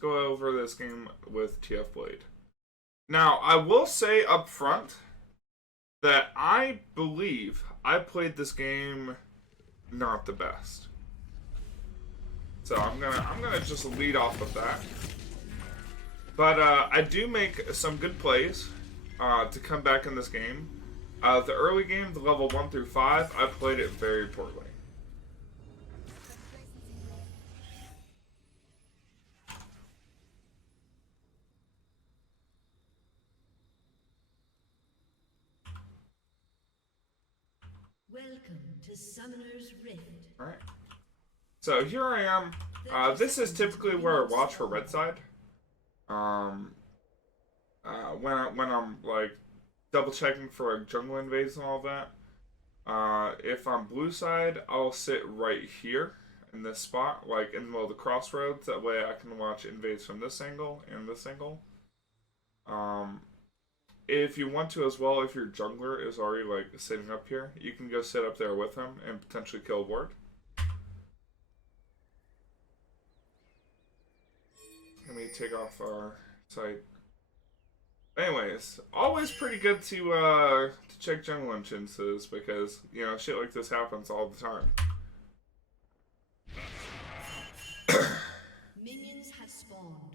go over this game with TF Blade. Now, I will say up front that I believe I played this game not the best. So I'm gonna just lead off with that. But I do make some good plays to come back in this game. The early game, the level 1 through 5, I played it very poorly. Welcome to Summoner's Rift. Alright. So here I am. This is typically where I watch for red side. When I'm like double checking for like jungle invades and all that. If I'm blue side, I'll sit right here in this spot, like in the middle of the crossroads. That way I can watch invades from this angle and this angle. If you want to as well, if your jungler is already like sitting up here, you can go sit up there with him and potentially kill a ward. Let me take off our sight. Anyways, always pretty good to check jungle entrances because, you know, shit like this happens all the time. Minions have spawned.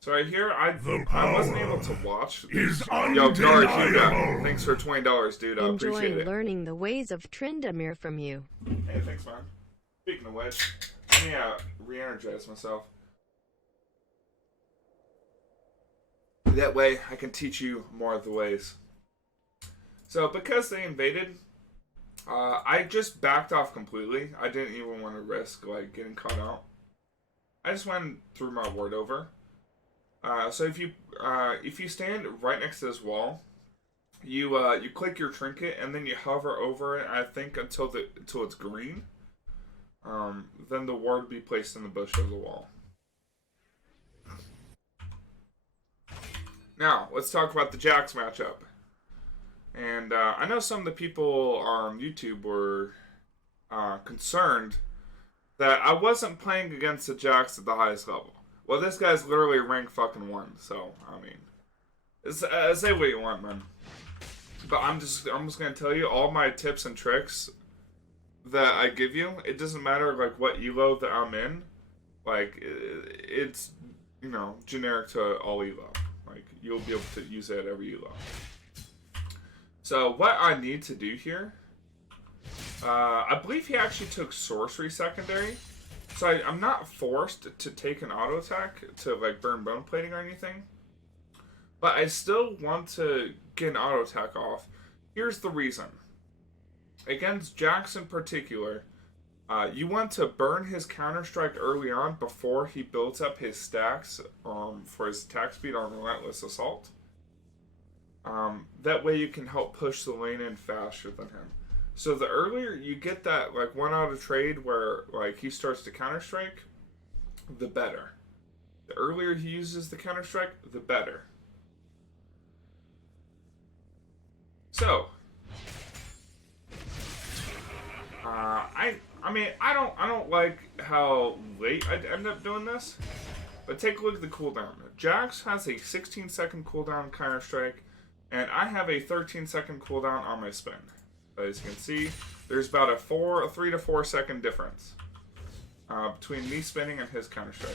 So right here, I wasn't able to watch. Is Yo, Guard, undeniable. thanks for $20, dude. I appreciate Enjoying it. learning the ways of Tryndamere from you. Hey, thanks, man. Speaking of which, let me re-energize myself. That way, I can teach you more of the ways. So, because they invaded, I just backed off completely. I didn't even want to risk like getting caught out. I just went through my ward over. So if you stand right next to this wall, you click your trinket and then you hover over it. I think until it's green. Then the ward will be placed in the bush of the wall. Now let's talk about the Jax matchup. And I know some of the people on YouTube were concerned that I wasn't playing against the Jax at the highest level. Well, this guy's literally rank fucking 1, so, I mean, say what you want, man. But I'm just gonna tell you all my tips and tricks that I give you. It doesn't matter, like, what elo that I'm in. Like, it's, you know, generic to all elo. Like, you'll be able to use it at every elo. So, what I need to do here, I believe he actually took sorcery secondary. So I'm not forced to take an auto attack to like burn bone plating or anything. But I still want to get an auto attack off. Here's the reason. Against Jax in particular, you want to burn his counter strike early on before he builds up his stacks for his attack speed on Relentless Assault. That way you can help push the lane in faster than him. So the earlier you get that like one out of trade where like he starts to counter strike, the better. The earlier he uses the counter strike, the better. So I mean I don't like how late I end up doing this, but take a look at the cooldown. Jax has a 16-second cooldown counter strike, and I have a 13-second cooldown on my spin. As you can see, there's about a 3 to 4 second difference between me spinning and his counter strike.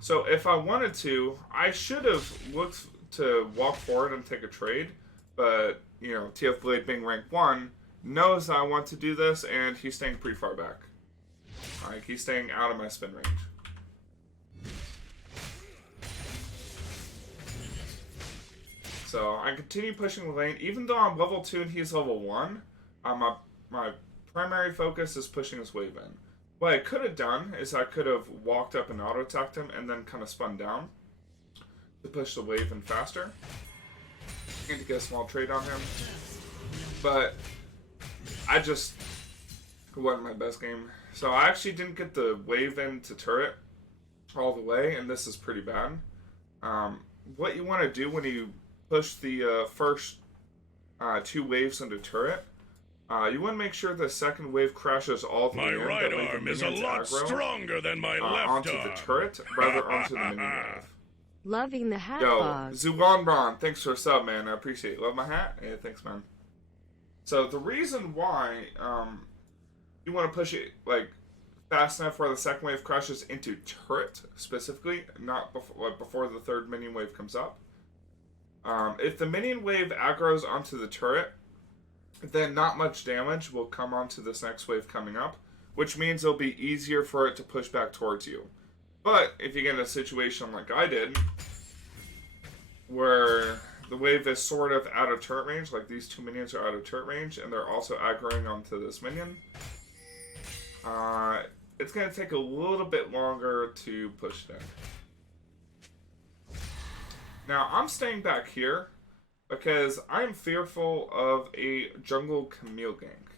So if I wanted to, I should have looked to walk forward and take a trade, but you know, TF Blade being rank 1 knows I want to do this, and he's staying pretty far back. Like he's staying out of my spin range. So I continue pushing the lane, even though I'm level 2 and he's level 1. My primary focus is pushing his wave in. What I could have done is I could have walked up and auto attacked him and then kind of spun down to push the wave in faster and to get a small trade on him. But I just wasn't my best game. So I actually didn't get the wave in to turret all the way, and this is pretty bad. What you want to do when you push the first 2 waves into turret, you want to make sure the second wave crashes all the way in. My right arm is a lot stronger than my left onto arm. the turret, rather onto the minion wave. Loving the hat Yo, fog. Zulonron, thanks for a sub, man. I appreciate it. Love my hat? Yeah, thanks, man. So the reason why you want to push it like fast enough where the second wave crashes into turret specifically, not before the third minion wave comes up. If the minion wave aggroes onto the turret, then not much damage will come onto this next wave coming up, which means it'll be easier for it to push back towards you. But if you get in a situation like I did, where the wave is sort of out of turret range, like these 2 minions are out of turret range, and they're also aggroing onto this minion, it's going to take a little bit longer to push it in. Now, I'm staying back here because I'm fearful of a jungle Camille gank.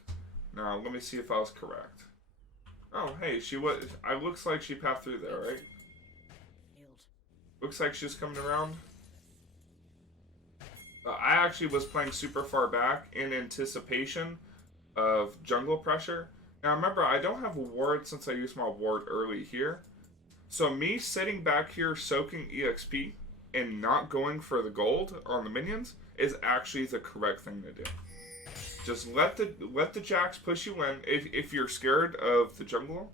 Now, let me see if I was correct. Oh, hey, she was. It looks like she passed through there, right? Looks like she's coming around. I actually was playing super far back in anticipation of jungle pressure. Now, remember, I don't have a ward since I used my ward early here. So me sitting back here soaking EXP and not going for the gold on the minions is actually the correct thing to do. Just let the Jax push you in. If you're scared of the jungle,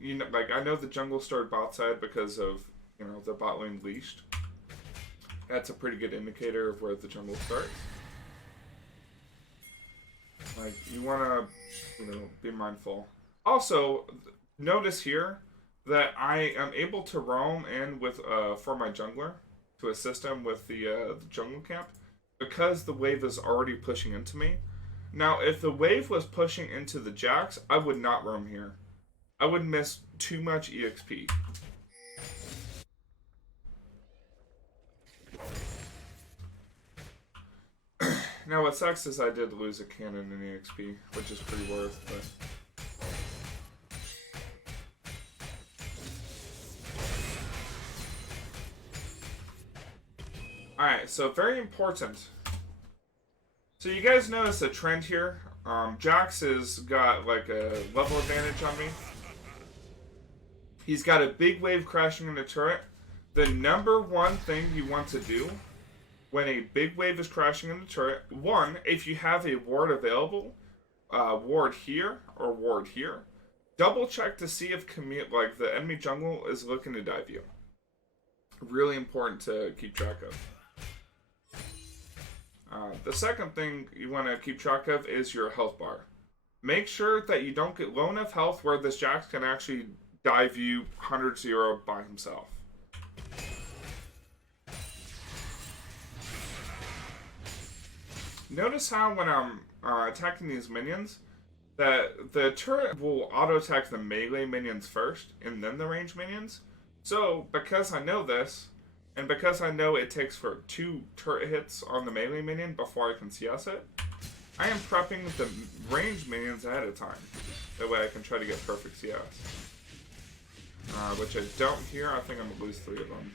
you know, like I know the jungle started bot side because of the bot lane leashed. That's a pretty good indicator of where the jungle starts. Like you want to be mindful. Also, notice here that I am able to roam in with for my jungler to assist him with the jungle camp, because the wave is already pushing into me. Now, if the wave was pushing into the Jax, I would not roam here. I would miss too much EXP. Now, what sucks is I did lose a cannon in EXP, which is pretty worth, but... Alright, so very important. So you guys notice a trend here. Jax has got like a level advantage on me. He's got a big wave crashing in the turret. The number one thing you want to do when a big wave is crashing in the turret, one, if you have a ward available, ward here or ward here, double check to see if the enemy jungle is looking to dive you. Really important to keep track of. The second thing you want to keep track of is your health bar. Make sure that you don't get low enough health where this Jax can actually dive you 100-0 by himself. Notice how when I'm attacking these minions, that the turret will auto-attack the melee minions first, and then the ranged minions. So, because I know this, and because I know it takes for 2 turret hits on the melee minion before I can CS it, I am prepping the ranged minions ahead of time. That way I can try to get perfect CS. Which I don't here. I think I'm going to lose 3 of them.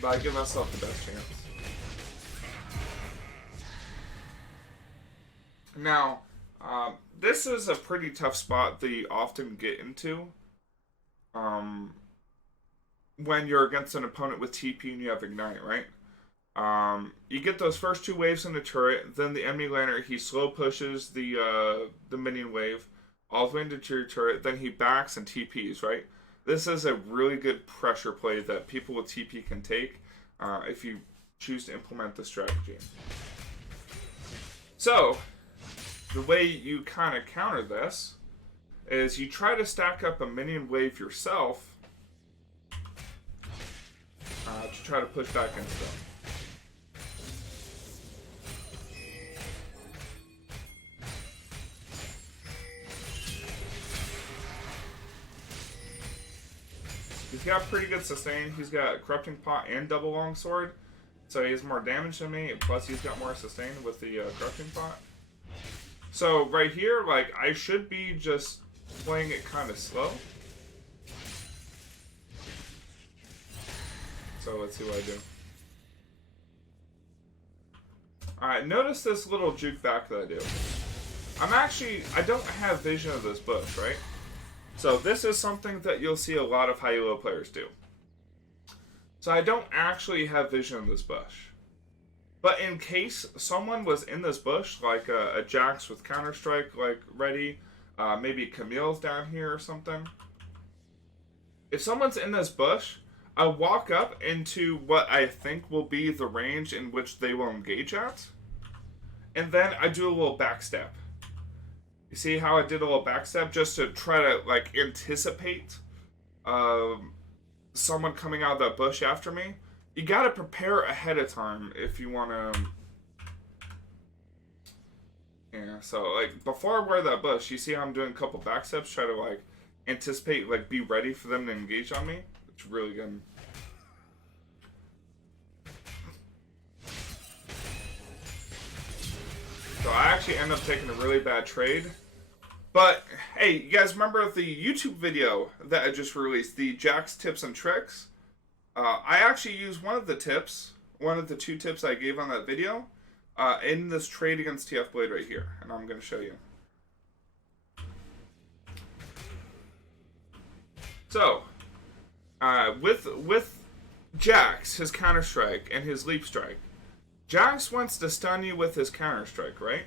But I give myself the best chance. Now, this is a pretty tough spot that you often get into. When you're against an opponent with TP and you have Ignite, right? You get those first 2 waves in the turret, then the enemy laner, he slow pushes the minion wave all the way into your turret, then he backs and TPs, right? This is a really good pressure play that people with TP can take if you choose to implement the strategy. So, the way you kind of counter this is you try to stack up a minion wave yourself to try to push back into them. He's got pretty good sustain. He's got Corrupting Pot and Double Longsword, so he has more damage than me, plus he's got more sustain with the Corrupting Pot. So right here, like, I should be just playing it kind of slow. So let's see what I do. Alright, notice this little juke back that I do. I don't have vision of this bush, right? So this is something that you'll see a lot of high elo players do. So I don't actually have vision of this bush. But in case someone was in this bush, like a Jax with Counter-Strike like ready, maybe Camille's down here or something. If someone's in this bush, I walk up into what I think will be the range in which they will engage at. And then I do a little backstep. You see how I did a little backstep just to try to like anticipate someone coming out of that bush after me? You gotta prepare ahead of time if you wanna... Yeah, so like before I wear that bush, you see how I'm doing a couple backsteps, try to like anticipate, like be ready for them to engage on me? It's really good. So I actually end up taking a really bad trade. But, hey, you guys remember the YouTube video that I just released, the Jax tips and tricks? I actually used one of the tips, one of the 2 tips I gave on that video, in this trade against TF Blade right here. And I'm going to show you. So, with Jax, his Counter-Strike, and his Leap Strike, Jax wants to stun you with his Counter-Strike, right?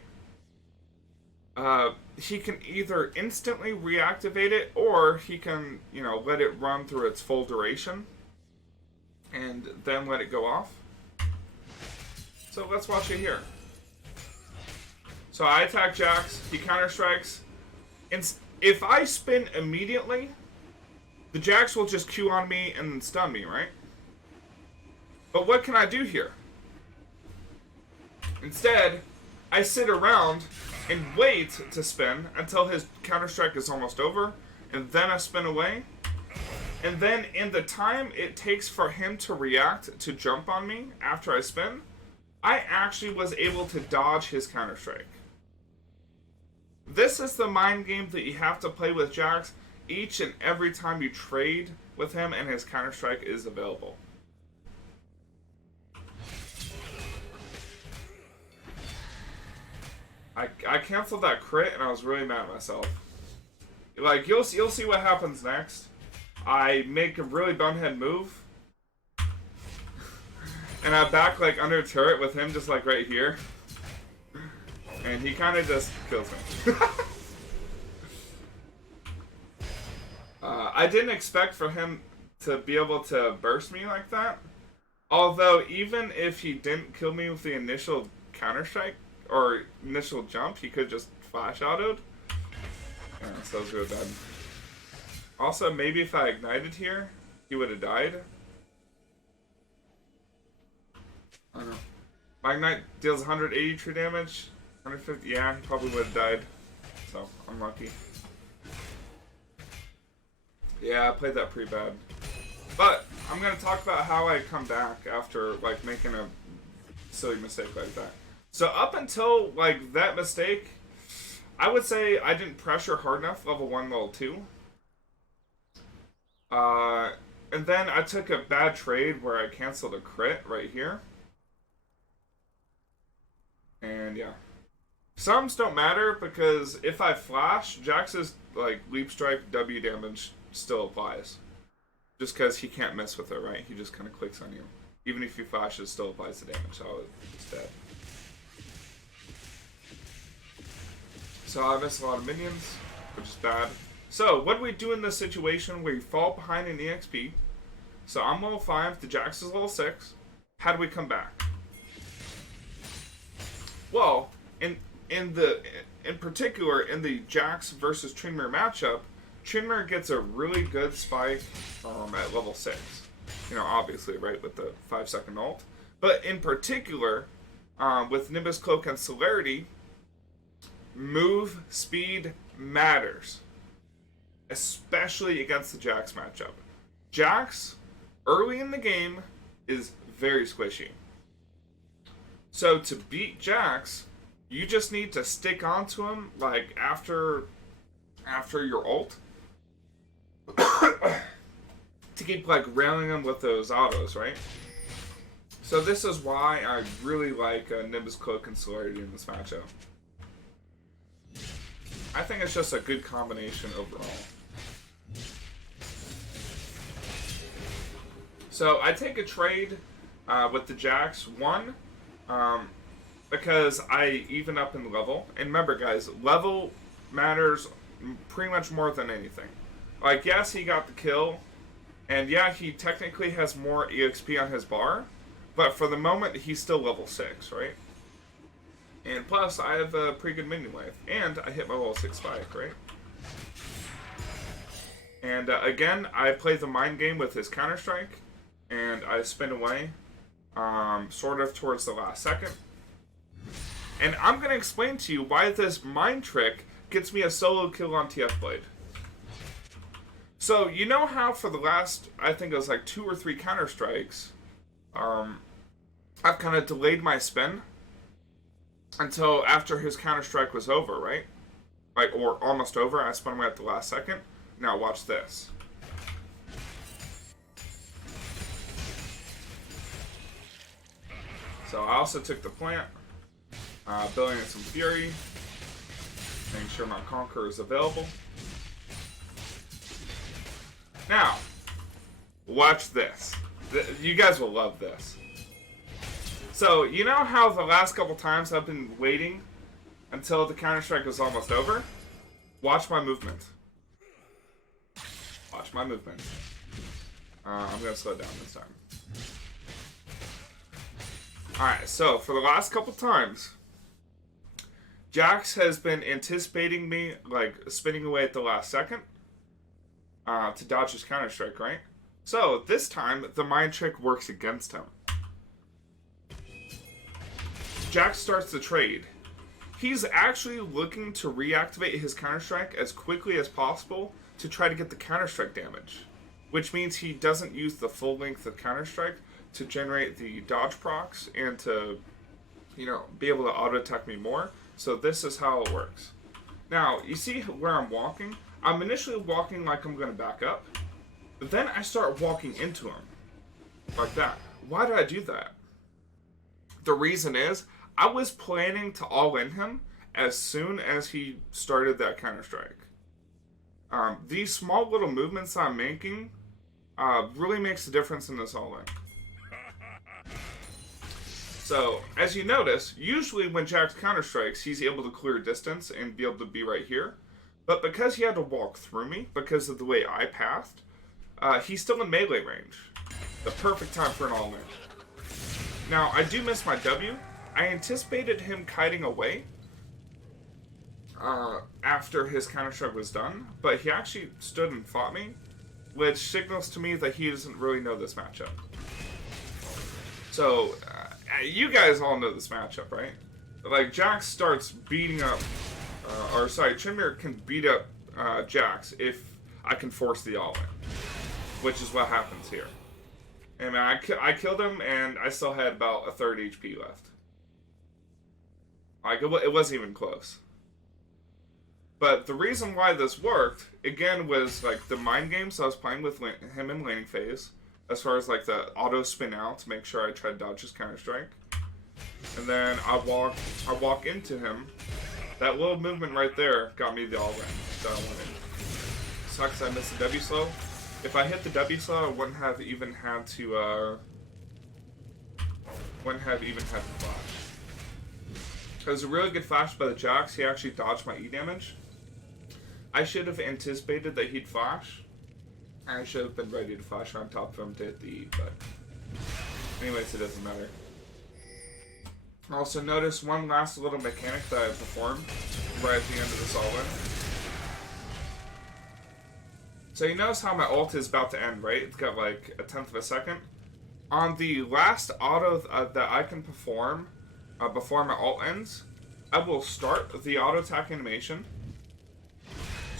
He can either instantly reactivate it, or he can, you know, let it run through its full duration, and then let it go off. So let's watch it here. So I attack Jax, he Counter-Strikes. If I spin immediately, the Jax will just Q on me and stun me, right? But what can I do here? Instead, I sit around and wait to spin until his Counter-Strike is almost over, and then I spin away. And then in the time it takes for him to react to jump on me after I spin, I actually was able to dodge his Counter-Strike. This is the mind game that you have to play with Jax each and every time you trade with him and his Counter-Strike is available. I canceled that crit and I was really mad at myself. Like, you'll see what happens next. I make a really bonehead move. And I back like under turret with him just like right here. And he kind of just kills me. I didn't expect for him to be able to burst me like that. Although, even if he didn't kill me with the initial Counter-Strike, or initial jump, he could just flash auto'd. Yeah, so it was really bad. Also, maybe if I ignited here, he would have died. I don't know. My ignite deals 180 true damage. 150, yeah, he probably would have died. So, unlucky. Yeah, I played that pretty bad. But, I'm going to talk about how I come back after, like, making a silly mistake like that. So up until, like, that mistake, I would say I didn't pressure hard enough, level 1, level 2. And then I took a bad trade where I canceled a crit right here. And, yeah. Sums don't matter, because if I flash, Jax's, like, Leap Strike W damage still applies. Just because he can't mess with it, right? He just kind of clicks on you. Even if he flashes, still applies the damage, so it's dead. So I missed a lot of minions, which is bad. So, what do we do in this situation where you fall behind in EXP? So I'm level 5, the Jax is level 6. How do we come back? Well, in particular, in the Jax versus Trinmer matchup, Trinmer gets a really good spike at level 6. You know, obviously, right, with the 5-second ult. But in particular, with Nimbus Cloak and Celerity, move speed matters. Especially against the Jax matchup. Jax, early in the game, is very squishy. So to beat Jax, you just need to stick onto him, like, after your ult. To keep, like, railing him with those autos, right? So this is why I really like Nimbus Cloak and Celerity in this matchup. I think it's just a good combination overall. So I take a trade with the Jax. One, because I even up in level. And remember, guys, level matters pretty much more than anything. Like, yes, he got the kill. And yeah, he technically has more EXP on his bar. But for the moment, he's still level 6, right? And plus, I have a pretty good minion wave. And I hit my level 6 spike, right? And again, I play the mind game with his Counter-Strike. And I spin away, sort of towards the last second. And I'm going to explain to you why this mind trick gets me a solo kill on TF Blade. So, you know how for the last, I think it was like 2 or 3 Counter-Strikes, I've kind of delayed my spin until after his Counter-Strike was over, right? Like, or almost over. I spun away at the last second. Now watch this. So I also took the plant, building in some Fury, making sure my Conqueror is available. Now, watch this. You guys will love this. So, you know how the last couple times I've been waiting until the Counter-Strike was almost over? Watch my movement. Watch my movement. I'm going to slow it down this time. Alright, so for the last couple times, Jax has been anticipating me, like, spinning away at the last second to dodge his Counter-Strike, right? So, this time, the mind trick works against him. Jax starts the trade. He's actually looking to reactivate his Counter-Strike as quickly as possible to try to get the Counter-Strike damage. Which means he doesn't use the full length of Counter-Strike to generate the dodge procs and to, you know, be able to auto-attack me more. So this is how it works. Now, you see where I'm walking? I'm initially walking like I'm going to back up. But then I start walking into him. Like that. Why did I do that? The reason is, I was planning to all-in him as soon as he started that Counter-Strike. These small little movements I'm making really makes a difference in this all-in. So, as you notice, usually when Jax Counter-Strikes, he's able to clear distance and be able to be right here. But because he had to walk through me, because of the way I pathed, he's still in melee range. The perfect time for an all-in. Now, I do miss my W. I anticipated him kiting away after his Counter-Strike was done, but he actually stood and fought me, which signals to me that he doesn't really know this matchup. So, you guys all know this matchup, right? Like, Jax starts beating up, Trymir can beat up Jax if I can force the all-in, which is what happens here. And I killed him, and I still had about a third HP left. Like, it wasn't even close. But the reason why this worked, again, was, like, the mind games I was playing with him in laning phase, as far as, like, the auto spin out to make sure I try to dodge his Counter-Strike. And then I walk into him. That little movement right there got me the all-in that I wanted. Sucks I missed the W slow. If I hit the W slow, I wouldn't have even had to flash. It was a really good flash by the Jax. He actually dodged my E damage. I should have anticipated that he'd flash. I should have been ready to flash on top of him to hit the E, but anyways, it doesn't matter. Also notice one last little mechanic that I performed right at the end of this all-in. So you notice how my ult is about to end, right? It's got like a tenth of a second. On the last auto that I can perform before my ult ends, I will start the auto attack animation.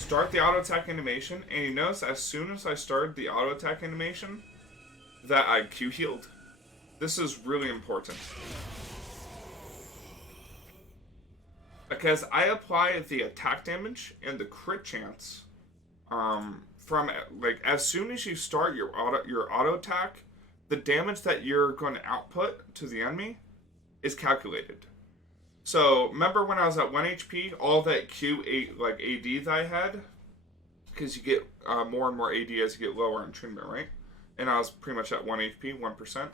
And you notice as soon as I started the auto attack animation that I Q healed. This is really important. Because I apply the attack damage and the crit chance from, like, as soon as you start your auto attack, the damage that you're going to output to the enemy is calculated. So remember when I was at 1 HP, all that Q8 like AD that I had, because you get more and more AD as you get lower in treatment, right? And I was pretty much at 1 HP, 1%.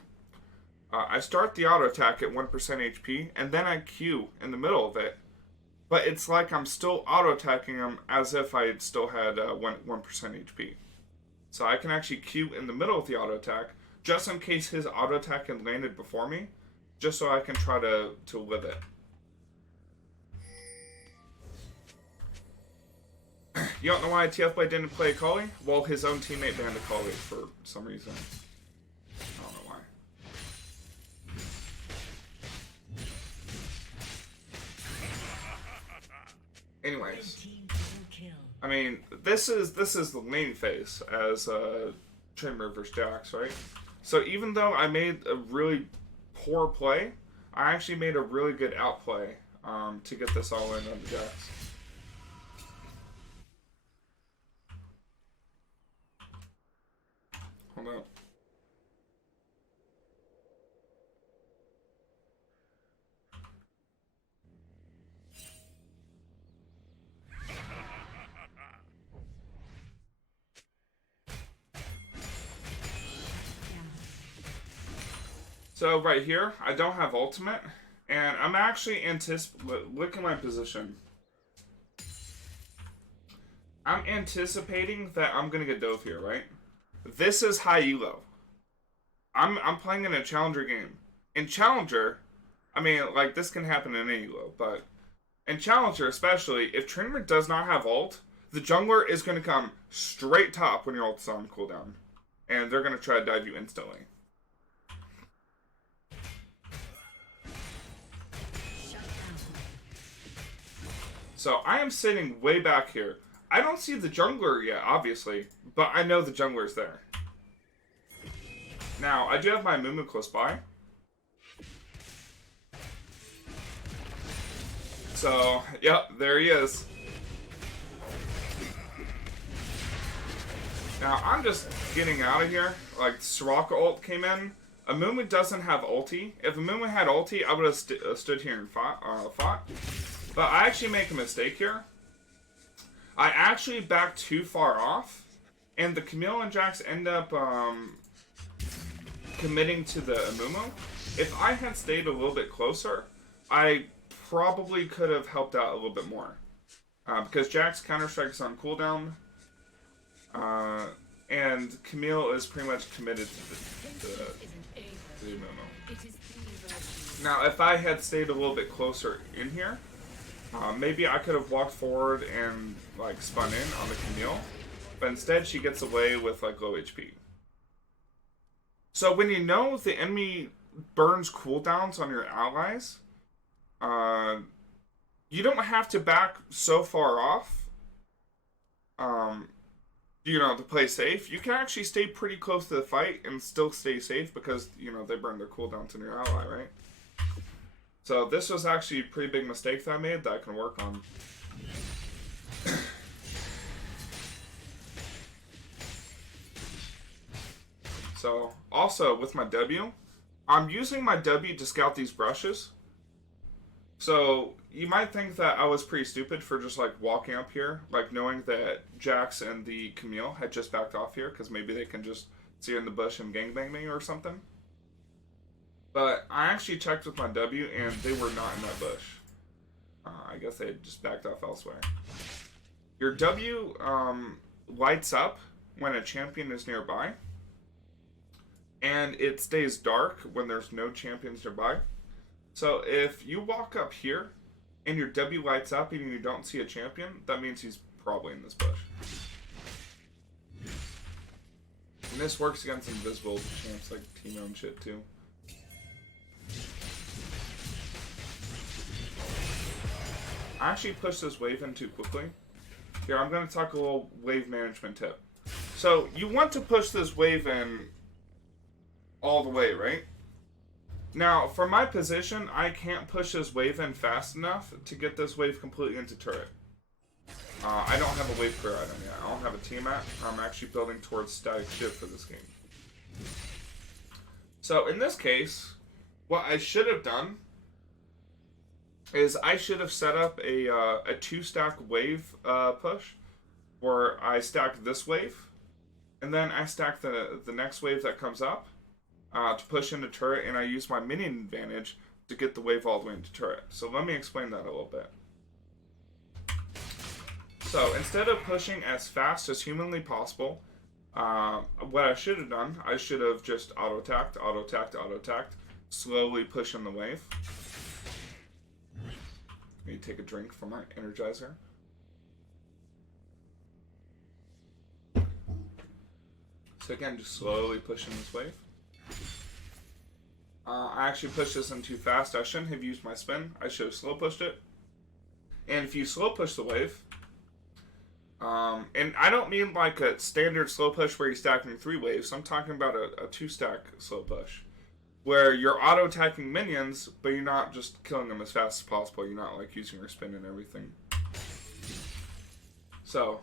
I start the auto attack at 1% HP, and then I Q in the middle of it. But it's like I'm still auto attacking him as if I still had 1% HP. So I can actually Q in the middle of the auto attack, just in case his auto attack had landed before me, just so I can try to live it. You don't know why TFBlade didn't play Akali? Well, his own teammate banned Akali for some reason. I don't know why. Anyways, I mean, this is the lane phase as Trimmer versus Jax, right? So even though I made a really poor play, I actually made a really good outplay to get this all in on the Jax. Hold up. So right here, I don't have ultimate, and I'm actually look at my position. I'm anticipating that I'm gonna get dove here, right? This is high elo. I'm playing in a challenger game. In challenger, I mean, like, this can happen in any elo, but in challenger especially, if Trinity does not have ult, the jungler is going to come straight top when your ult's on cooldown, and they're going to try to dive you instantly. So I am sitting way back here. I don't see the jungler yet, obviously, but I know the jungler's there. Now, I do have my Mumu close by. So, yep, there he is. Now, I'm just getting out of here. Like, Soraka ult came in. Mumu doesn't have ulti. If Mumu had ulti, I would have stood here and fought. But I actually make a mistake here. I actually backed too far off, and the Camille and Jax end up committing to the Amumu. If I had stayed a little bit closer, I probably could have helped out a little bit more. Because Jax Counter-Strike is on cooldown, and Camille is pretty much committed to the Amumu. Now, if I had stayed a little bit closer in here, maybe I could have walked forward and like spun in on the Camille, but instead she gets away with like low HP. So when you know the enemy burns cooldowns on your allies, you don't have to back so far off, you know, to play safe. You can actually stay pretty close to the fight and still stay safe because, you know, they burn their cooldowns on your ally, right? So this was actually a pretty big mistake that I made that I can work on. So, also with my W, I'm using my W to scout these brushes. So, you might think that I was pretty stupid for just like walking up here, like knowing that Jax and the Camille had just backed off here, because maybe they can just see her in the bush and gangbang me or something. But I actually checked with my W, and they were not in that bush. I guess they had just backed off elsewhere. Your W lights up when a champion is nearby, and it stays dark when there's no champions nearby. So if you walk up here, and your W lights up, and you don't see a champion, that means he's probably in this bush. And this works against invisible champs like Timo and shit too. I actually pushed this wave in too quickly. Here, I'm going to talk a little wave management tip. So, you want to push this wave in all the way, right? Now, for my position, I can't push this wave in fast enough to get this wave completely into turret. I don't have a wave clear item yet. I don't have a team at. I'm actually building towards static shift for this game. So in this case, what I should have done is I should have set up a 2-stack wave push, where I stack this wave, and then I stack the next wave that comes up to push into turret, and I use my minion advantage to get the wave all the way into turret. So let me explain that a little bit. So instead of pushing as fast as humanly possible, what I should have done, I should have just auto-attacked, auto-attacked, auto-attacked, slowly pushing the wave. Let me take a drink from my Energizer. So again, just slowly pushing this wave. I actually pushed this in too fast. I shouldn't have used my spin. I should have slow pushed it. And if you slow push the wave, and I don't mean like a standard slow push where you're stacking 3 waves. I'm talking about a 2-stack slow push, where you're auto-attacking minions, but you're not just killing them as fast as possible. You're not like using your spin and everything. So,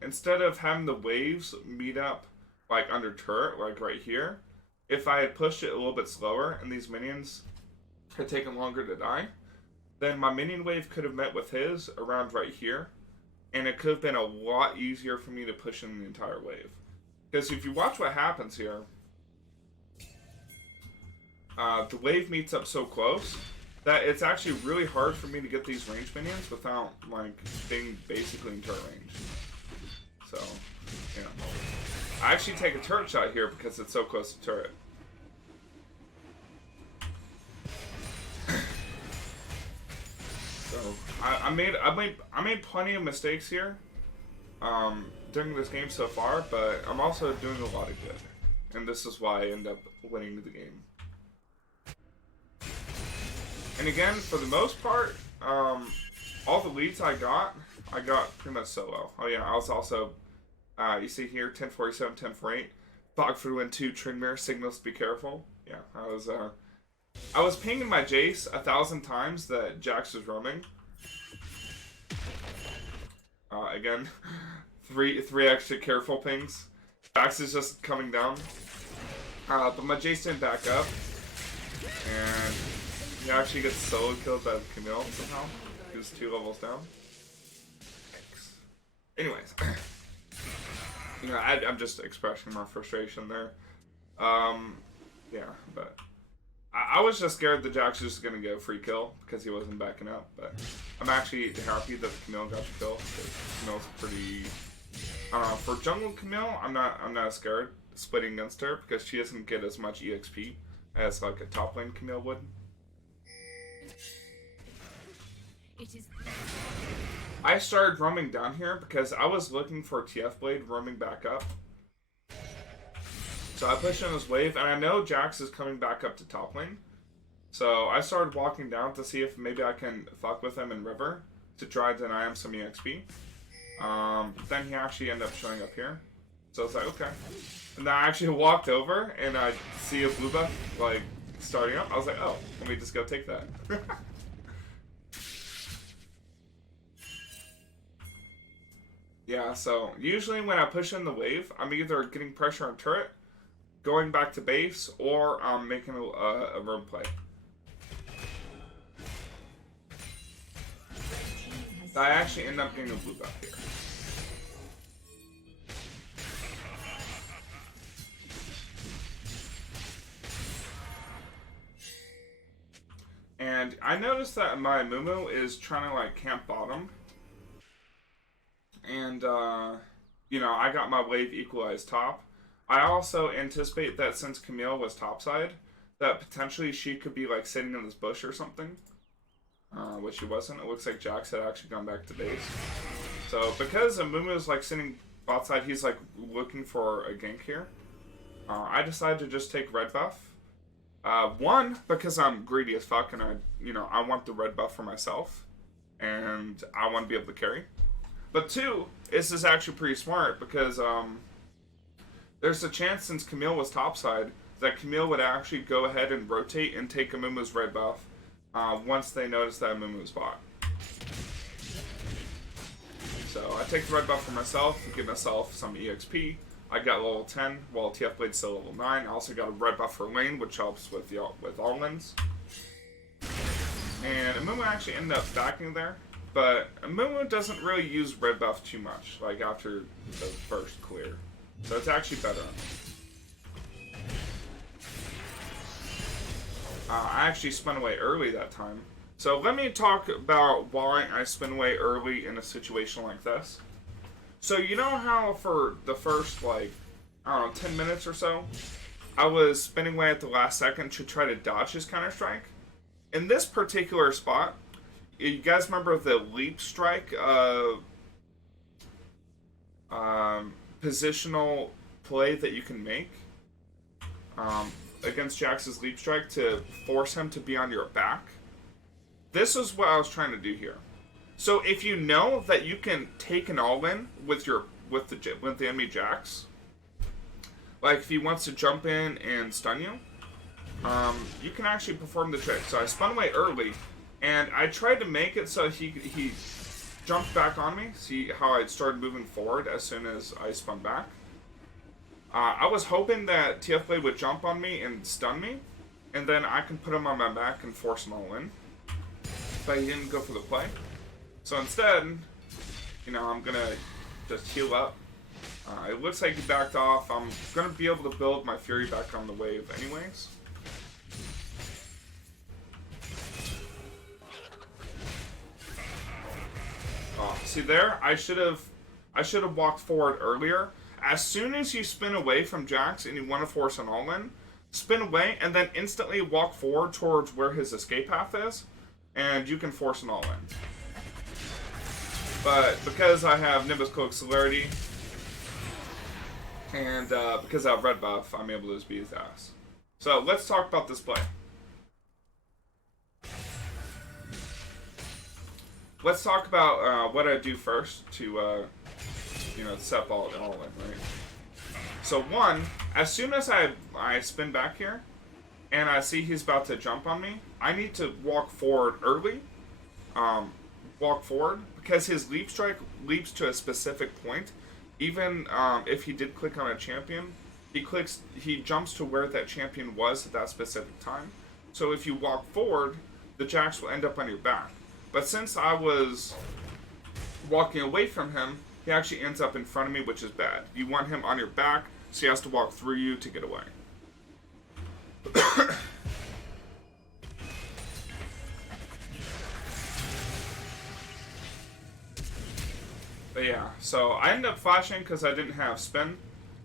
instead of having the waves meet up like under turret, like right here, if I had pushed it a little bit slower and these minions had taken longer to die, then my minion wave could have met with his around right here, and it could have been a lot easier for me to push in the entire wave. Because if you watch what happens here, the wave meets up so close that it's actually really hard for me to get these range minions without like being basically in turret range. So, yeah. I actually take a turret shot here because it's so close to turret. So I made plenty of mistakes here during this game so far, but I'm also doing a lot of good, and this is why I end up winning the game. And again, for the most part, all the leads I got pretty much solo. Oh yeah, I was also, you see here, 1047, 1048, Fog for win 2, Trinmere, signals to be careful. Yeah, I was pinging my Jace 1,000 times that Jax was roaming. Again, three extra careful pings. Jax is just coming down. But my Jace didn't back up. And he actually gets solo killed by Camille somehow. He was 2 levels down. Thanks. Anyways. You know, I'm just expressing my frustration there. Yeah, but I was just scared that Jax was going to get a free kill because he wasn't backing up. But I'm actually happy that Camille got the kill. Camille's pretty. For jungle Camille, I'm not scared splitting against her because she doesn't get as much EXP as like a top lane Camille would. I started roaming down here because I was looking for a TF Blade roaming back up. So I pushed in this wave, and I know Jax is coming back up to top lane. So I started walking down to see if maybe I can fuck with him in river to try to deny him some EXP. Then he actually ended up showing up here. So I was like, okay. And then I actually walked over, and I see a blue buff, like, starting up. I was like, oh, let me just go take that. Yeah, so usually when I push in the wave, I'm either getting pressure on turret, going back to base, or I'm making a roam play. I actually end up getting a blue buff here. And I noticed that my Mumu is trying to like camp bottom. And, you know, I got my wave equalized top. I also anticipate that since Camille was topside, that potentially she could be, like, sitting in this bush or something. Which she wasn't. It looks like Jax had actually gone back to base. So, because Amumu is, like, sitting bot side, he's, like, looking for a gank here. I decided to just take red buff. One, because I'm greedy as fuck and I want the red buff for myself. And I want to be able to carry. But 2, this is actually pretty smart because there's a chance since Camille was topside that Camille would actually go ahead and rotate and take Amumu's red buff once they notice that Amumu's bot. So I take the red buff for myself to give myself some EXP. I got level 10, while TF Blade's still level 9. I also got a red buff for lane, which helps with all lanes. And Amumu actually ended up backing there, but Amumu doesn't really use red buff too much, like after the first clear. So it's actually better on me. I actually spun away early that time. So let me talk about why I spin away early in a situation like this. So you know how for the first, like, I don't know, 10 minutes or so, I was spinning away at the last second to try to dodge his counter-strike? In this particular spot, you guys remember the leap strike positional play that you can make against Jax's leap strike to force him to be on your back? This is what I was trying to do here. So if you know that you can take an all-in with the enemy Jax, like if he wants to jump in and stun you, you can actually perform the trick. So I spun away early, and I tried to make it so he jumped back on me. See how I started moving forward as soon as I spun back? I was hoping that TF Blade would jump on me and stun me, and then I can put him on my back and force an all-in. But he didn't go for the play. So instead, you know, I'm gonna just heal up. It looks like he backed off. I'm gonna be able to build my Fury back on the wave anyways. Oh, see there? I should have walked forward earlier. As soon as you spin away from Jax and you want to force an all-in, spin away and then instantly walk forward towards where his escape path is, and you can force an all-in. But because I have Nimbus Cloak Celerity, and because I have red buff, I'm able to just beat his ass. So let's talk about this play. Let's talk about what I do first to, set all in, right? So one, as soon as I spin back here, and I see he's about to jump on me, I need to walk forward early. Walk forward, because his leap strike leaps to a specific point. Even if he did click on a champion, he jumps to where that champion was at that specific time. So if you walk forward, the Jax will end up on your back. But since I was walking away from him, he actually ends up in front of me, which is bad. You want him on your back, so he has to walk through you to get away. But yeah, so I ended up flashing because I didn't have spin.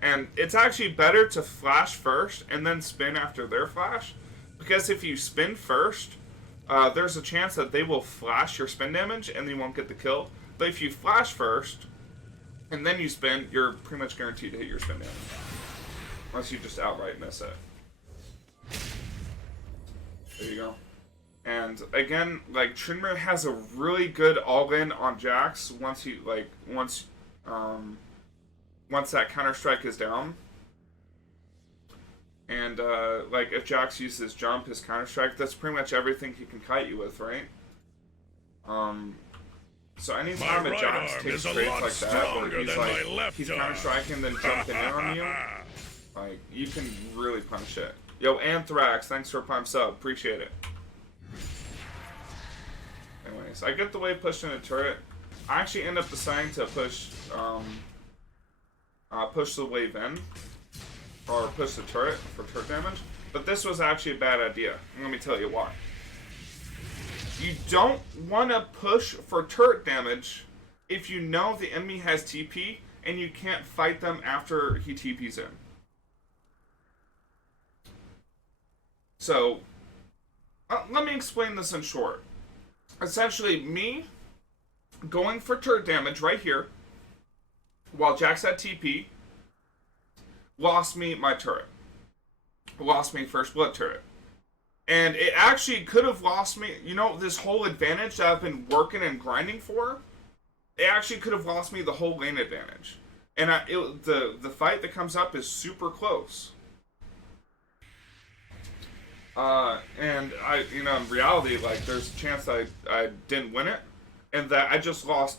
And it's actually better to flash first and then spin after their flash. Because if you spin first, there's a chance that they will flash your spin damage and you won't get the kill. But if you flash first and then you spin, you're pretty much guaranteed to hit your spin damage. Unless you just outright miss it. There you go. And again, like, Trinmer has a really good all-in on Jax once that counter-strike is down. And, if Jax uses jump, his counter-strike, that's pretty much everything he can kite you with, right? So anytime a Jax takes trades like that, where he's counter-striking, then jumping in on you, like, you can really punish it. Yo, Anthrax, thanks for Prime Sub, appreciate it. Anyways, I get the wave pushed in a turret. I actually end up deciding to push the wave in, or push the turret for turret damage. But this was actually a bad idea, and let me tell you why. You don't want to push for turret damage if you know the enemy has TP and you can't fight them after he TPs in. So, let me explain this in short. Essentially, me going for turret damage right here, while Jax had TP, lost me my turret. Lost me first blood turret. And it actually could have lost me, this whole advantage that I've been working and grinding for, it actually could have lost me the whole lane advantage. And the fight that comes up is super close. And in reality, like, there's a chance I didn't win it, and that I just lost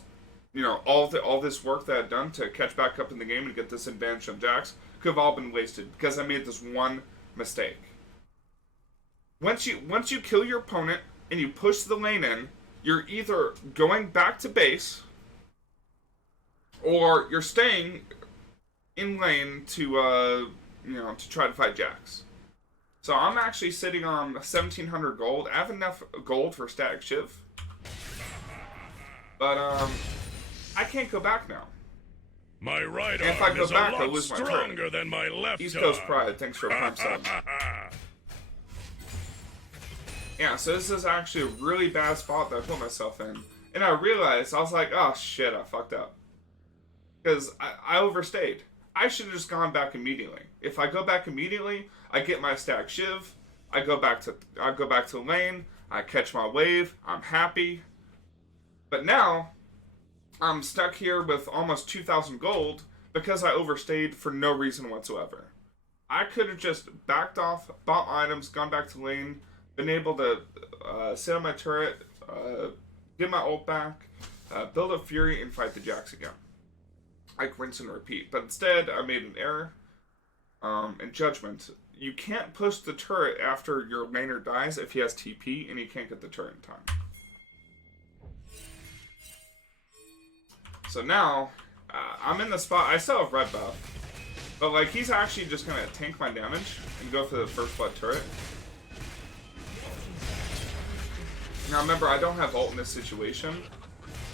you know, all this work that I'd done to catch back up in the game and get this advantage on Jax could have all been wasted because I made this one mistake. Once you kill your opponent and you push the lane in, you're either going back to base or you're staying in lane to to try to fight Jax. So I'm actually sitting on 1,700 gold. I have enough gold for static shiv, but I can't go back now. My right and if I arm go is back, a I lot lose my stronger turn. than my left East arm. Coast Pride, thanks for a prime sub. Yeah, so this is actually a really bad spot that I put myself in. And I realized, I was like, oh shit, I fucked up. Because I overstayed. I should have just gone back immediately. If I go back immediately, I get my stack shiv, I go back to the lane, I catch my wave, I'm happy. But now, I'm stuck here with almost 2,000 gold because I overstayed for no reason whatsoever. I could have just backed off, bought items, gone back to lane, been able to sit on my turret, get my ult back, build a Fury, and fight the Jax again. Like rinse and repeat. But instead, I made an error in judgment. You can't push the turret after your laner dies if he has TP and he can't get the turret in time. So now, I'm in the spot. I still have red buff. But like, he's actually just going to tank my damage and go for the first blood turret. Now remember, I don't have ult in this situation.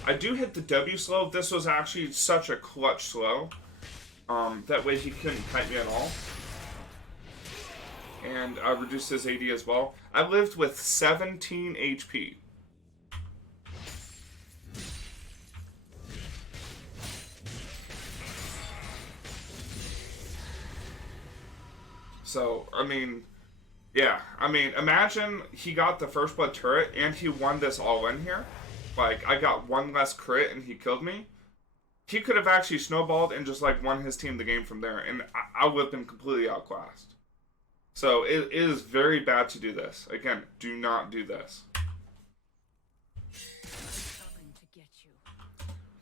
I do hit the W slow. This was actually such a clutch slow. That way he couldn't kite me at all. And I reduced his AD as well. I lived with 17 HP. So, I mean, yeah. I mean, imagine he got the first blood turret and he won this all in here. Like, I got one less crit and he killed me. He could have actually snowballed and just, like, won his team the game from there. And I would have been completely outclassed. So, it is very bad to do this. Again, do not do this.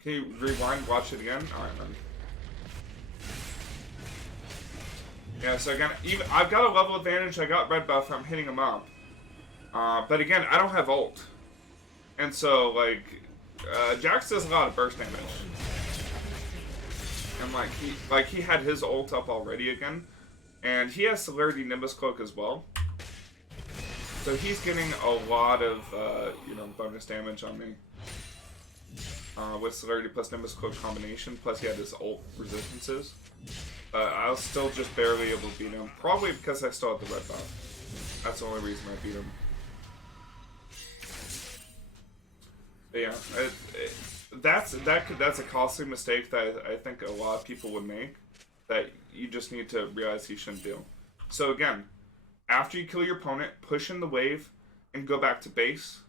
Can you rewind, watch it again? Alright, then. Yeah, so again, I've got a level advantage, I got red buff, I'm hitting him up. But again, I don't have ult. And so, like, Jax does a lot of burst damage. And he had his ult up already again. And he has Celerity Nimbus Cloak as well. So he's getting a lot of, bonus damage on me. With Celerity plus Nimbus Cloak combination, plus he had his ult resistances. I was still just barely able to beat him. Probably because I still have the red buff. That's the only reason I beat him. But yeah, that's a costly mistake that I think a lot of people would make. That you just need to realize you shouldn't do. So again, after you kill your opponent, push in the wave and go back to base.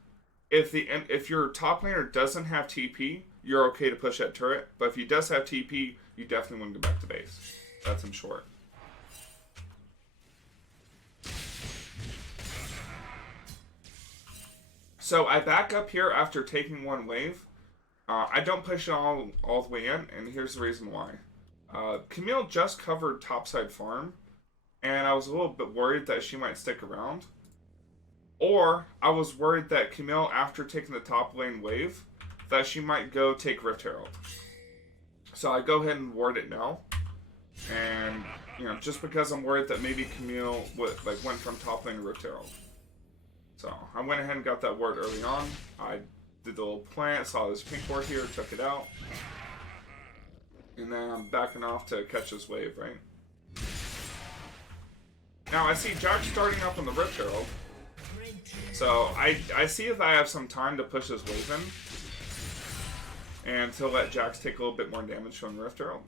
If your top laner doesn't have TP, you're okay to push that turret. But if he does have TP, you definitely want to go back to base. That's in short. So I back up here after taking one wave. I don't push it all the way in, and here's the reason why. Camille just covered topside farm, and I was a little bit worried that she might stick around. Or I was worried that Camille, after taking the top lane wave, that she might go take Rift Herald. So I go ahead and ward it now. And, just because I'm worried that maybe Camille went from top lane to Rift Herald. So I went ahead and got that ward early on. I did the little plant, saw this pink ward here, took it out. And then I'm backing off to catch this wave, right? Now I see Jax starting up on the Rift Herald. So I see if I have some time to push this wave in. And to let Jax take a little bit more damage from the Rift Herald.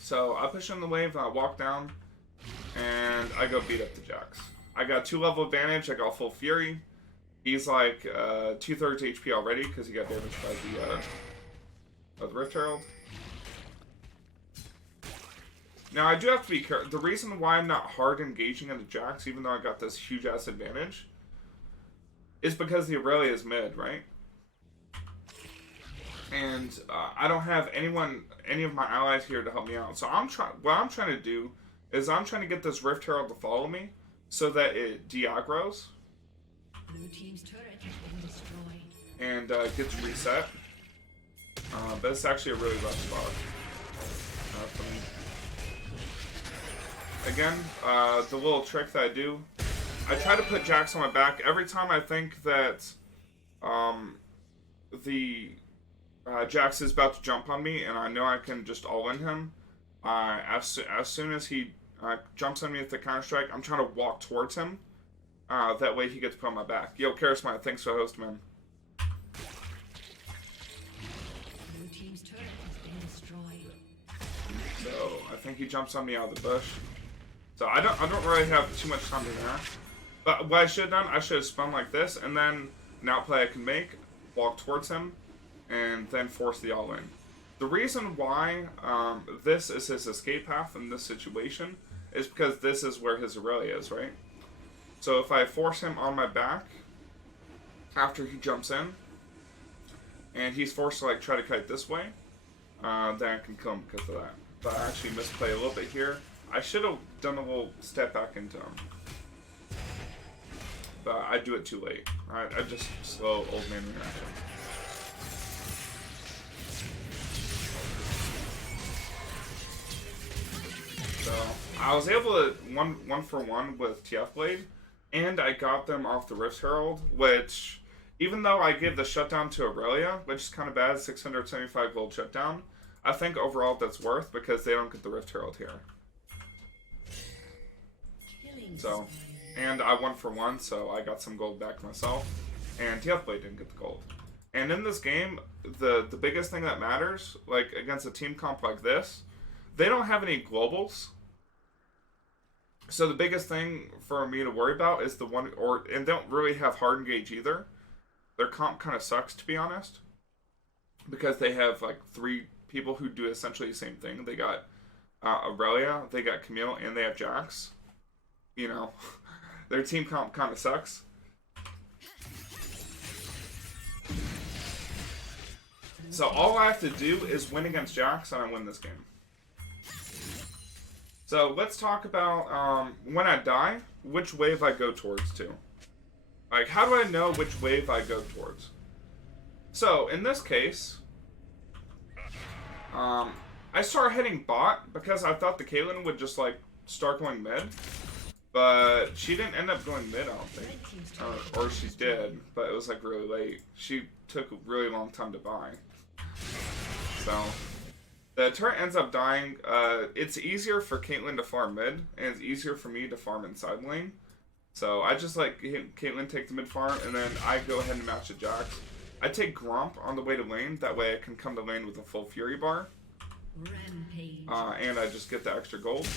So I push in the wave and I walk down. And I go beat up the Jax. I got 2 level advantage, I got full Fury. He's like 2/3 HP already because he got damaged by the Rift Herald. Now I do have to be careful. The reason why I'm not hard engaging into Jax, even though I got this huge ass advantage, is because the Aurelia is mid, right? And I don't have any of my allies here to help me out. So what I'm trying to do is I'm trying to get this Rift Herald to follow me so that it de-aggroes. Blue team's turret has been destroyed. And gets reset. But it's actually a really rough spot for me. Again, the little trick that I do, I try to put Jax on my back every time I think that the Jax is about to jump on me, and I know I can just all-in him. As soon as he jumps on me with the counter-strike, I'm trying to walk towards him. That way he gets put on my back. Yo, Charisma, thanks for hosting, man. Blue team's turret has been destroyed. So I think he jumps on me out of the bush. So I don't really have too much time to react. But what I should have done, I should have spun like this, and then an outplay I can make, walk towards him, and then force the all-in. The reason why this is his escape path in this situation is because this is where his Aurelia is, right? So if I force him on my back after he jumps in, and he's forced to like try to kite this way, then I can kill him because of that. But I actually misplay a little bit here. I should have done a little step back into him. But I do it too late. Alright, I just slow old man reaction. So I was able to one for one with TF Blade, and I got them off the Rift Herald, which even though I gave the shutdown to Aurelia, which is kind of bad, 675 gold shutdown, I think overall that's worth because they don't get the Rift Herald here. So, and I won for one, so I got some gold back myself, and TF Blade didn't get the gold. And in this game, the biggest thing that matters, like against a team comp like this, they don't have any globals. So the biggest thing for me to worry about is and they don't really have hard engage either. Their comp kind of sucks, to be honest, because they have like 3 people who do essentially the same thing. They got Aurelia, they got Camille, and they have Jax. You know, their team comp kind of sucks. So all I have to do is win against Jax, and I win this game. So let's talk about when I die, which wave I go towards too. Like, how do I know which wave I go towards? So in this case, I started hitting bot because I thought the Caitlyn would just like start going mid. But she didn't end up going mid, I don't think. Or she did, but it was like really late. She took a really long time to buy. So, the turret ends up dying. It's easier for Caitlyn to farm mid, and it's easier for me to farm inside lane. So, I just like Caitlyn take the mid farm, and then I go ahead and match the Jax. I take Gromp on the way to lane, that way I can come to lane with a full Fury bar. Rampage. And I just get the extra gold.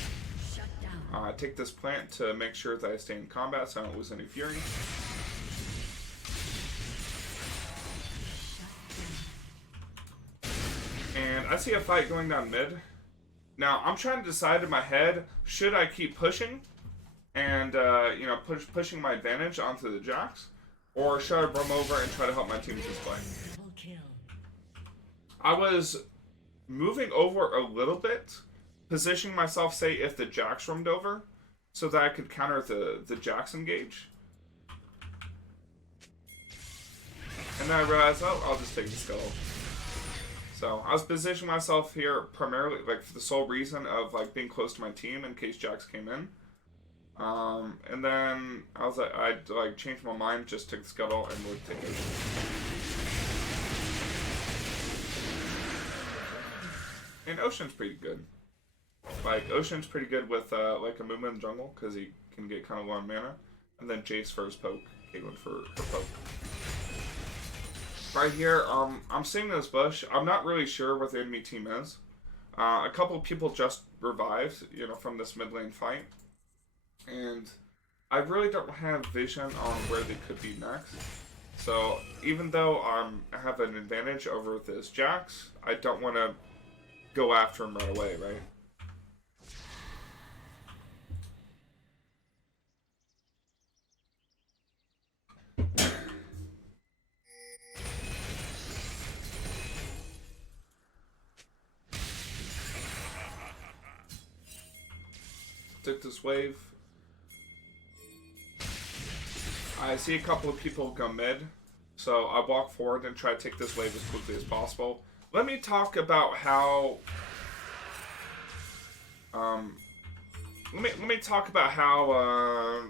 Shut down. I take this plant to make sure that I stay in combat so I don't lose any fury. And I see a fight going down mid. Now, I'm trying to decide in my head, should I keep pushing and, you know, pushing my advantage onto the Jax? Or should I roam over and try to help my team just play? I was moving over a little bit, positioning myself, say, if the Jax roamed over, so that I could counter the Jax engage. And then I realized, oh, I'll just take the skull. So I was positioning myself here primarily, like, for the sole reason of, like, being close to my team in case Jax came in. And then I was like, I'd, like, changed my mind, just took the scuttle and would take it. And Ocean's pretty good. Like, Ocean's pretty good with, like, a movement in the jungle, because he can get kind of low on mana. And then Jace for his poke, Caitlyn for her poke. Right here, I'm seeing this bush. I'm not really sure what the enemy team is. A couple of people just revived, you know, from this mid lane fight. And I really don't have vision on where they could be next. So, even though I have an advantage over this Jax, I don't want to go after him right away, right? took this wave. I see a couple of people go mid, so I walk forward and try to take this wave as quickly as possible. Let me talk about how. Let me talk about how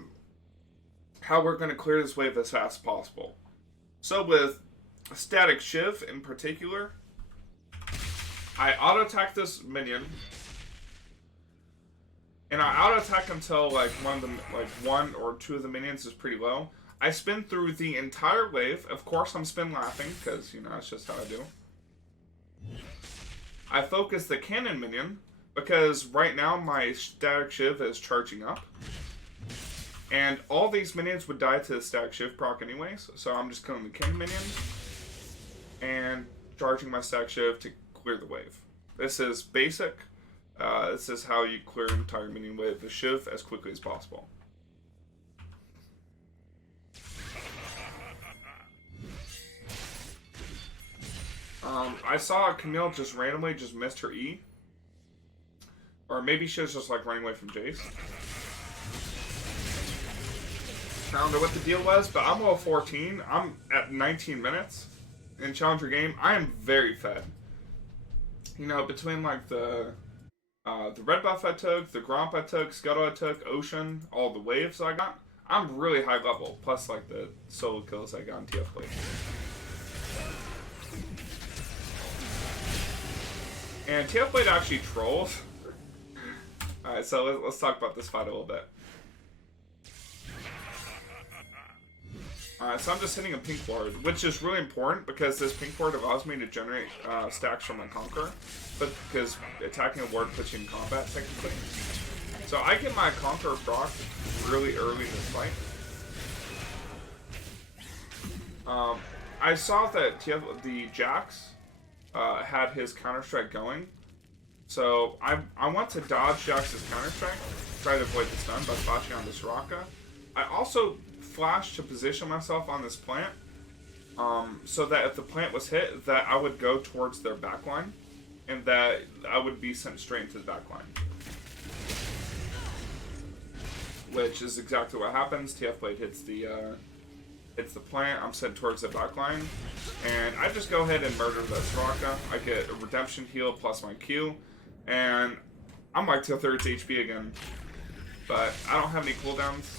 we're going to clear this wave as fast as possible. So with Static Shiv in particular, I auto attack this minion. And I auto attack until like one or two of the minions is pretty low. I spin through the entire wave. Of course, I'm spin laughing because that's just how I do. I focus the cannon minion because right now my Static Shiv is charging up, and all these minions would die to the Static Shiv proc anyways. So I'm just killing the cannon minion and charging my Static Shiv to clear the wave. This is basic. This is how you clear an entire minion wave with Shiv as quickly as possible. I saw Camille just randomly just missed her E. Or maybe she was just like running away from Jace. I don't know what the deal was, but I'm level 14. I'm at 19 minutes in Challenger game. I am very fed. Between like the red buff I took, the Gromp I took, Scuttle I took, Ocean, all the waves I got, I'm really high level. Plus like the solo kills I got in TF Blade. And TF Blade actually trolls. Alright, so let's talk about this fight a little bit. Alright, so I'm just hitting a pink ward, which is really important because this pink ward allows me to generate stacks from my Conqueror, but because attacking a ward puts you in combat technically. So I get my Conqueror proc really early in this fight. I saw that the Jax had his Counter-Strike going, so I want to dodge Jax's Counter-Strike, try to avoid the stun by flashing on this Soraka. I also flash to position myself on this plant, so that if the plant was hit, that I would go towards their backline, and that I would be sent straight into the backline. Which is exactly what happens. TF Blade hits the plant, I'm sent towards the backline, and I just go ahead and murder that Soraka. I get a redemption heal plus my Q, and I'm like 2/3 HP again. But I don't have any cooldowns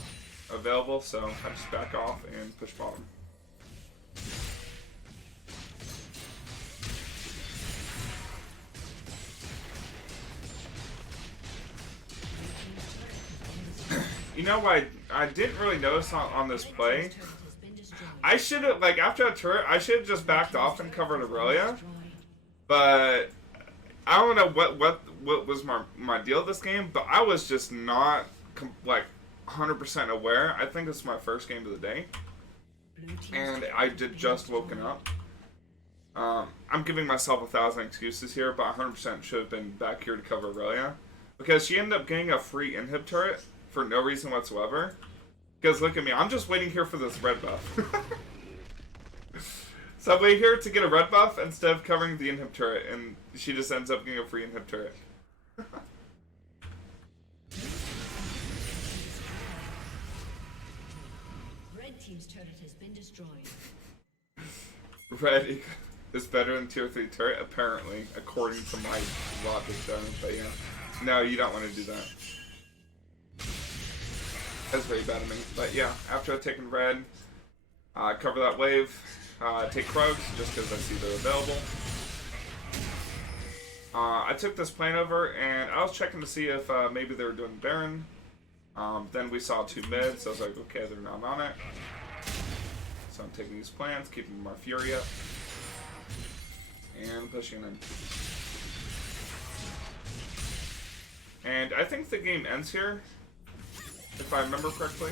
available, so I just back off and push bottom. You know what I didn't really notice on this play? I should have, like, after that turret, I should have just backed off and covered Aurelia. But I don't know what was my deal this game, but I was just not, like, 100% aware. I think this is my first game of the day. And I did just woken up. I'm giving myself 1,000 excuses here, but 100% should have been back here to cover Aurelia. Because she ended up getting a free inhib turret for no reason whatsoever. Because look at me, I'm just waiting here for this red buff. So I wait here to get a red buff instead of covering the inhib turret, and she just ends up getting a free inhib turret. Red team's turret has been destroyed. Red is better than tier 3 turret, apparently, according to my logic though, but yeah. No, you don't want to do that. That's very bad of me. But yeah, after I've taken red, cover that wave, take Krugs, just because I see they're available. I took this plane over, and I was checking to see if maybe they were doing Baron. Then we saw 2 mids, so I was like, okay, they're not on it. So I'm taking these plans, keeping my Fury up, and pushing in. And I think the game ends here, if I remember correctly.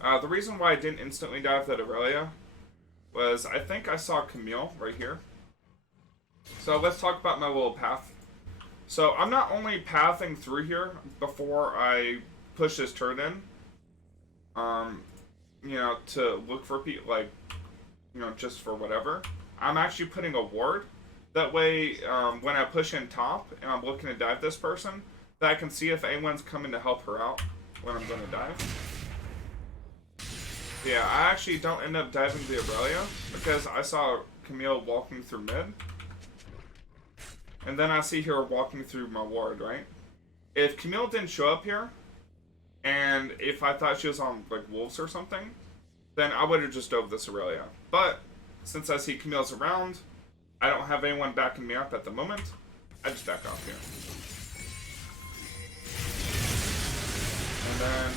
The reason why I didn't instantly dive that Aurelia was I think I saw Camille right here. So let's talk about my little path. So I'm not only pathing through here before I push this turret in, you know, to look for people, like, you know, just for whatever. I'm actually putting a ward. That way, when I push in top and I'm looking to dive this person, that I can see if anyone's coming to help her out when I'm going to dive. Yeah, I actually don't end up diving the Aurelia because I saw Camille walking through mid. And then I see her walking through my ward, right? If Camille didn't show up here, and if I thought she was on, like, wolves or something, then I would have just dove this Aurelia. But, since I see Camille's around, I don't have anyone backing me up at the moment, I just back off here. And then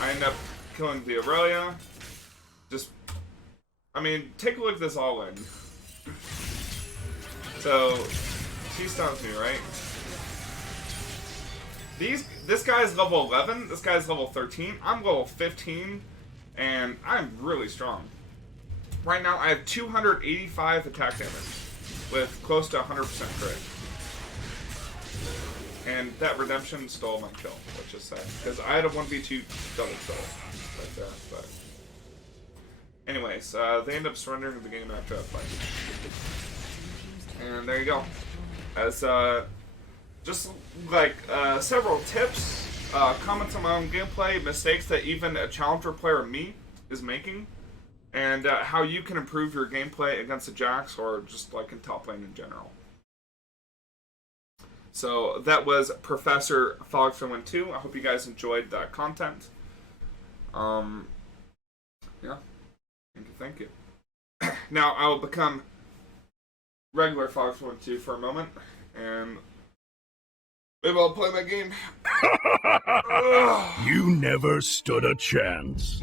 I end up killing the Aurelia. Just, I mean, take a look at this all in. So, she stuns me, right? This guy's level 11, this guy's level 13, I'm level 15, and I'm really strong. Right now, I have 285 attack damage, with close to 100% crit. And that redemption stole my kill, which is sad, because I had a 1v2 double kill right there, but... Anyways, they end up surrendering the game after that fight. And there you go. As, just, like, several tips, comments on my own gameplay, mistakes that even a challenger player, me, is making, and how you can improve your gameplay against the Jax, or just, like, in top lane in general. So, that was Professor FOGGED 2. I hope you guys enjoyed that content. Yeah. Thank you. Now, I will become regular FOGGED 2 for a moment, and maybe I'll play my game. You never stood a chance.